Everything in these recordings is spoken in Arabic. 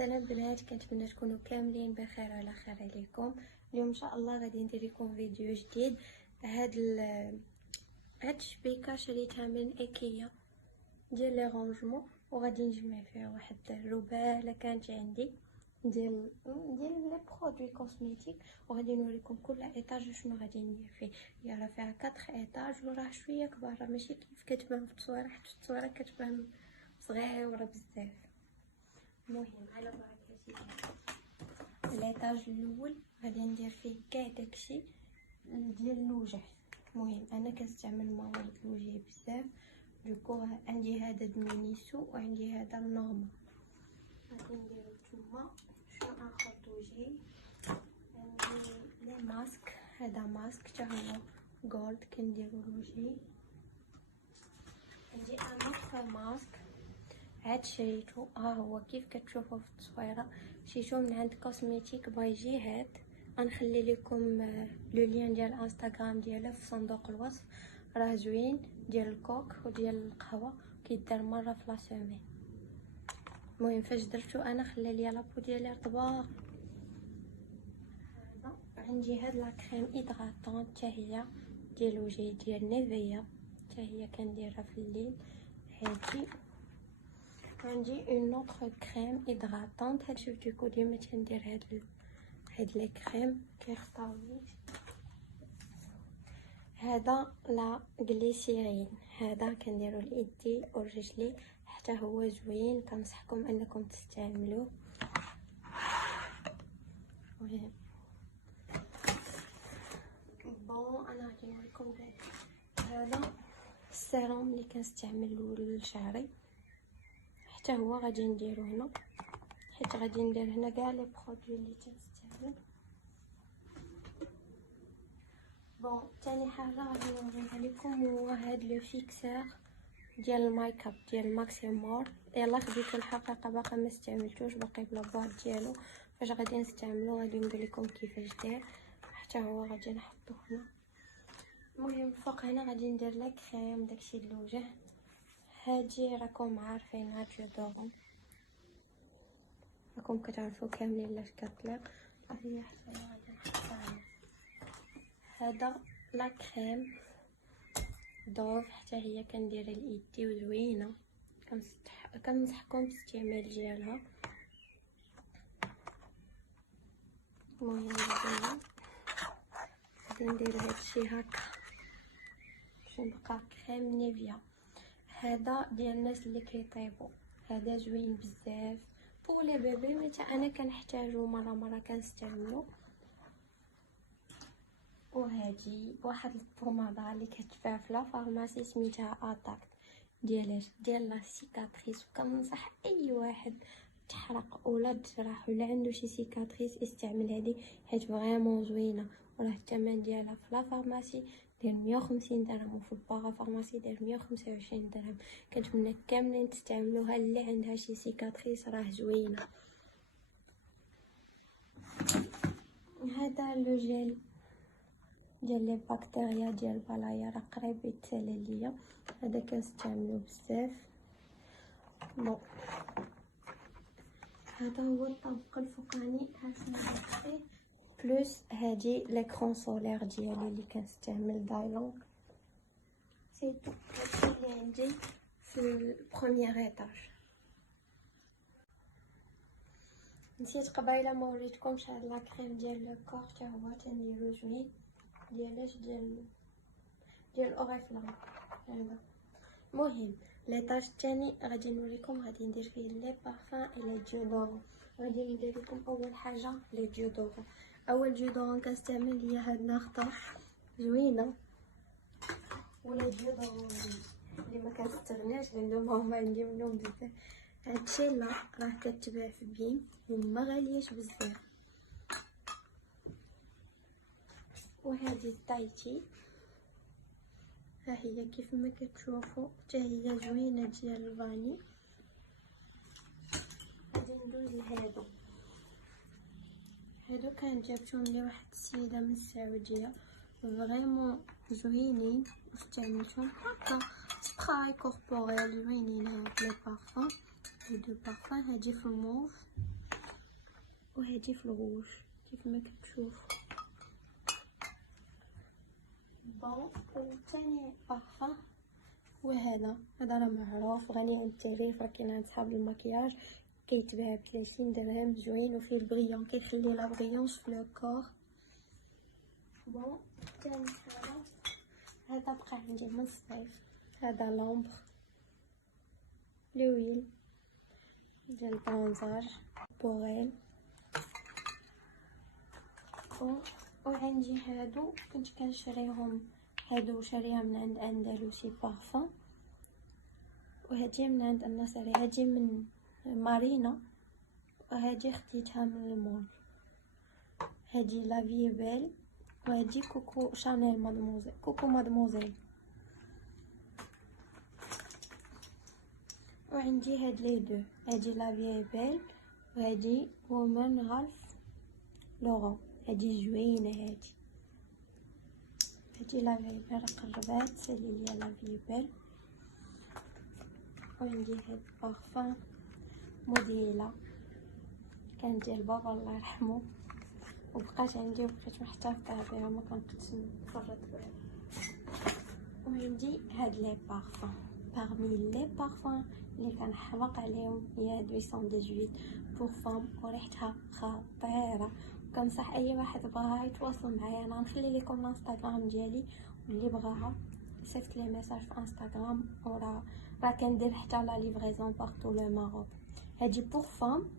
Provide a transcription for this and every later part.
السلام بنات، كنتمنى تكونوا كاملين بخير وعلى خير عليكم. اليوم ان شاء الله غادي ندير لكم فيديو جديد. هاد الشبيكه شريتها من ايكيا ديال لي رونجمون، وغادي نجمع فيها واحد الرباله كانت عندي ديال لي برودوي كوزميتيك، وغادي نوريكم كل ايطاج شنو غادي ندير فيه. هي راه فيها 4 ايطاج وراه شويه كبار، ماشي كيف كتبان في التصويره، حيت في التصويره كتبان صغيره بزاف. المهم على بركه الله، الايطاج الاول غادي ندير فيه كاع داكشي ديال الوجه. المهم انا كنستعمل موارد الوجه بزاف، دوكو عندي هذا دمينيسو وعندي هذا النورمال. غادي نديرو تما شنو نخلط وجهي. عندي لي ماسك، هذا ماسك حتى هو جولد كنديرو لوجهي. عندي ان اوتر ماسك عاد شريتو، ها هو كيف كتشوفوا في التصويره، شريتو من عند كوزميتيك باي جهاد. غنخلي لكم لو لين ديال الانستغرام ديالها في صندوق الوصف، راه زوين، ديال الكوك وديال القهوه، كيدار مره في لا سيمين. المهم فاش درتو انا خلى ليا لابو ديالي رطبه. هذا عندي هاد لا كريم هيدراتون حتى هي ديال الوجه ديال نيفيا، حتى هي كنديرها في الليل. هادي عندي اون اوتر كريم هيدراتونط، هاد شفتيكو ديما تندير هاد لي كريم كيخطاولي. هذا لا غليسيرين، هذا كنديرو ليدي ورجلي، حتى هو زوين، كنصحكم انكم تستعملوه. بون انا غادي نوريكم داك هذا السيروم اللي كنستعملو لشعري، حتى هو غادي نديرو هنا، حيت غادي ندير هنا كاع لي برودوي اللي تنستعمل. بون تاني حاجه غادي نوريها لكم هو هاد لو فيكسور ديال الميك اب ديال ماكسيمور. يلا خديتو الحقيقه باقا ما استعملتوش، باقي بلا باط ديالو. فاش غادي نستعملو غادي نقول لكم كيفاش داير، حتى هو غادي نحطو هنا. المهم فوق هنا غادي ندير لا كريم داكشي الوجه. هادي راكم عارفينها ديودورون، راكم كتعرفوا كاملين لاش كطلق، هي حتى هي غادي نحطها. هذا لا كريم دوف، حتى هي كنديرها لايدي وزوينه، كنصحكم باستعمال ديالها. المهم غادي ندير هادشي هكا باش نبقى كريم نيفيا. هذا ديال الناس اللي كيطيبوا، هذا زوين بزاف بوغ لي بيبي، متى انا كنحتاجو مره كنستعملو. وهادي واحد البوماده اللي كتباع في لا فارماسي سميتها اتاك، ديال لا سيكاتريس، وكننصح اي واحد تحرق ولا تجرح ولا عنده شي سيكاتريس يستعمل هذه، حيت فريمون زوينه. وراه الثمن ديالها في لا فارماسي داير 150 درهم، وفي البارا فارماسي داير 125 درهم. كنتمنى كاملين تستعملوها، اللي عندها شي سيكاتريس راه زوينه. هذا لو جيل ديال لي بكتيريا ديال البلايا، راه قريب يتسالى ليا، هذا كنستعملو بزاف. بون هذا هو الطبق الفوقاني، ها شنو فيه بلوس هادي ليكرون سولير ديالي اللي كنستعمل دايلون. سي تو هادشي اللي عندي في البروميير ايطاج. نسيت قبيله ما وريتكمش هاد لا كريم ديال لو كور، حتى هو تنديرو زوين، ديالاش ديال اوريفلام هذا. المهم ليطاج الثاني غادي نوريكم، غادي ندير فيه لي بارفان اي لي ديودورون. غادي ندير لكم اول حاجه لي ديودورون. اول ديودورون كنستعمل هي هاد الاخضر، زوينه، ولا ديودورون اللي ما كنستغناش لانهم هما عندي منهم بزاف. هادشي لا راه كتباع في بيم وما غالياش بزاف. وهذه تايتي، ها هي كيف ما كتشوفوا حتى هي زوينه ديال الفاني. غادي ندوز هادو كان جابتهم لي واحد السيده من السعوديه، فريمون زوينين، واستعملتهم هكا سبراي كوربوريل زوينين. هاد لي بارفان، لي دو بارفان، هادي في الموف وهادي في الغوش كيف ما كتشوفوا. بون وثاني بارفان وهذا راه معروف غني عن التعريف، راه كاين عند صحاب المكياج كيتباع ب30 درهم، زوين وفيه البريون كيخلي لا بريونس في لو كور. بون ثاني حاجه هذا بقى عندي من الصيف، هذا لومبر لويل ديال البرونزاج بوغيل. وعندي هادو كنت كنشريهم، هادو شاريها من عند اندلسي بارفان، وهادي من عند النصري، هادي من مارينا وهادي خديتها من المول. هادي لا في بيل وهادي كوكو شانيل مادموزيل، كوكو مادموزيل. وعندي هاد لي دو، هادي لا في بيل وهادي وومن غالف لورون، هادي زوينه. هادي لا في بيل قربات سالي ليا لا في بيل. وعندي هاد بارفان موديلا كان ديال بابا الله يرحمه، وبقات عندي وبقيت محتفظه بها ما كنقدش نفرط بها. وعندي هاد لي بارفان، parmi لي بارفان اللي كنحماق عليهم هي 218 بور فام، وريحتها خطيره. كنصح اي واحد بغاها يتواصل معايا، انا نخلي لكم الانستغرام ديالي، واللي بغاها صيفط لي ميساج في انستغرام، وراه كندير حتى لا ليفريزون بارتو لو ماروك. هادي بور فام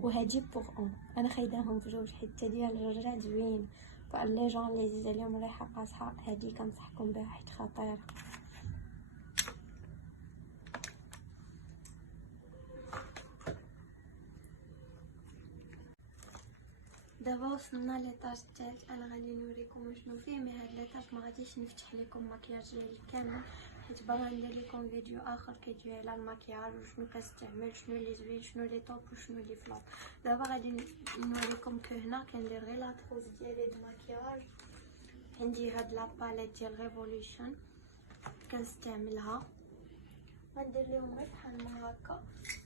وهادي بور اون، انا خايداهم بجوج حتى ديال الرجال زوين، فلي جون لي زيد اليوم ريحه قاصحه هادي كنصحكم بها حيت خطيره. دابا وصلنا ليطاج الثالث، انا غادي نوريكم شنو فيه. مي هاد ليطاج ما غاديش نفتح لكم مكياج ديالي كامل، حيت باغا ندير لكم فيديو اخر كيدوي على المكياج وشنو كنستعمل، شنو اللي زوين شنو اللي توب وشنو اللي فلوب. دابا غادي نوريكم كو هنا كندير غير لا تروس ديالي د المكياج. عندي هاد لا باليت ديال ريفولوشن كنستعملها، غندير لهم غير بحال ما هكا.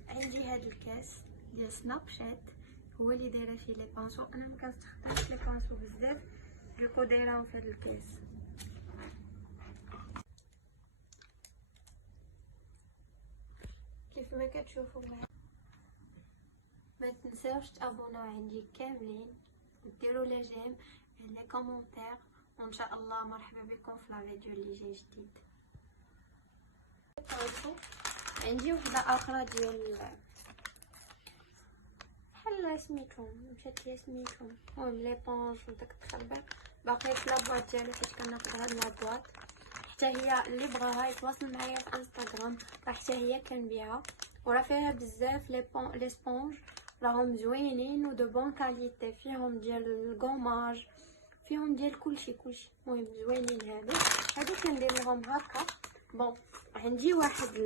عندي هاد الكاس ديال سناب شات هو اللي دايره فيه لي بانسو، انا ما كنستخدمش لي بانسو بزاف دوكو دايرهم في هاد الكاس. كيف ما كتشوفوا معايا، ما تنساوش تابوناو عندي كاملين وديروا لي جيم لي كومونتير، وان شاء الله مرحبا بكم في لا فيديو اللي جاي جديد. عندي وحده اخرى ديال بحال سميتهم مشات لي سميتهم المهم لي بونج وداك التخربيق، باقي في لابواط ديالو فاش كناخذ هاد لابواط. حتى هي اللي بغاها يتواصل معايا في انستغرام، راه حتى هي كنبيعها، وراه فيها بزاف لي سبونج راهم زوينين و دو بون كاليتي، فيهم ديال الكوماج، فيهم ديال كلشي المهم زوينين. هادو كندير لهم هكا. بون عندي واحد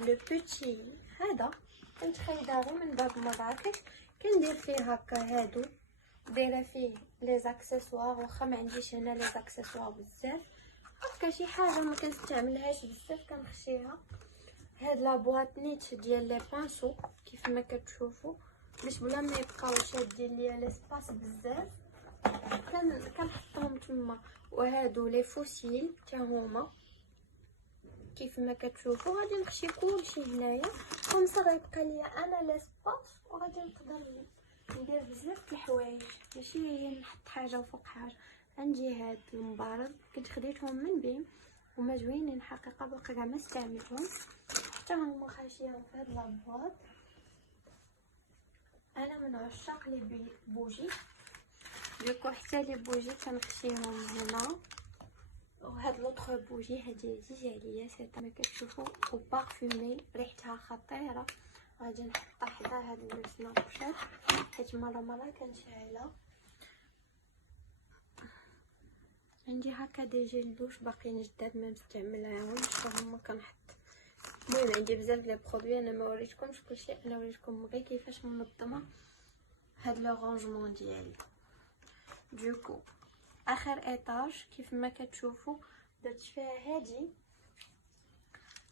لو بوتي هذا كنت خايداه غير من باب مراكش، كندير فيه هكا. هادو دايره فيه لي زاكسيسوار، واخا ما عنديش هنا لي زاكسيسوار بزاف، هكا شي حاجه ما كنستعملهاش بزاف كنخشيها. هاد لا بواط نيت ديال لي بانسو كيف ما كتشوفوا، باش بلا ما يبقاو شادين ليا ليسباس بزاف كنحطهم تما. وهادو لي فوسيل حتى هما كيف ما كتشوفوا، غادي نخشي كلشي هنايا كومسا غيبقى ليا انا ليسباس، وغادي نقدر ندير بزاف د الحوايج، ماشي نحط حاجه فوق حاجه. عندي هاد المبارد كنت خديتهم من بيم هما زوينين حقيقه، باقي كاع ما استعملتهم حتى هما خاشيين في هاد لابواط. انا من عشاق لي بوجي دوكو حتى لي بوجي كنخشيهم هنا. وهاد لوطخ بوجي هادي عزيزه عليا سيتا ما كتشوفوا وبارفومي ريحتها خطيره، غادي نحطها حدا هاد السناب شات حيت مره كنشعلها. عندي هكا دي جيل دوش باقيين جداد ما مستعملاهمش، فهما كنحط. المهم عندي بزاف لي برودوي، انا ما وريتكمش كلشي، انا وريتكم غير كيفاش منظمه هاد لو رونجمون ديالي. دوكو اخر ايطاج كيف ما كتشوفوا درت فيها هادي.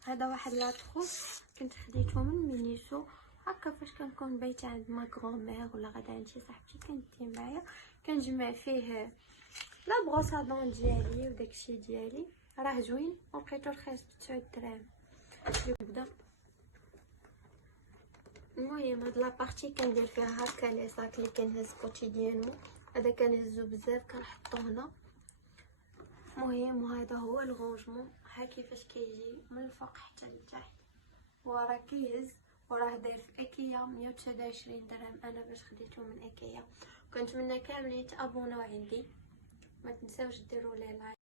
هذا واحد لاطخوس كنت خديته من مينيسو، هكا فاش كنكون بايته عند ما غرامير ولا غادا عند شي صاحبتي كندي معايا كنجمع فيه لا بروصادون ديالي وداكشي ديالي راه زوين ولقيتو رخيص ب9 دراهم. يبدا المهم هاد لابارتي كندير فيها هكا لي صاك اللي كنهز كوتيديانو، هذا كنهزو بزاف كنحطو هنا. المهم وهذا هو الغونجمون، ها كيفاش كيجي من الفوق حتى لتحت، وراه كيهز وراه داير في ايكيا 129 درهم انا باش خديته من ايكيا. كنتمنى كاملين تابوناو عندي، ما تنساوش ديروا لي لايك.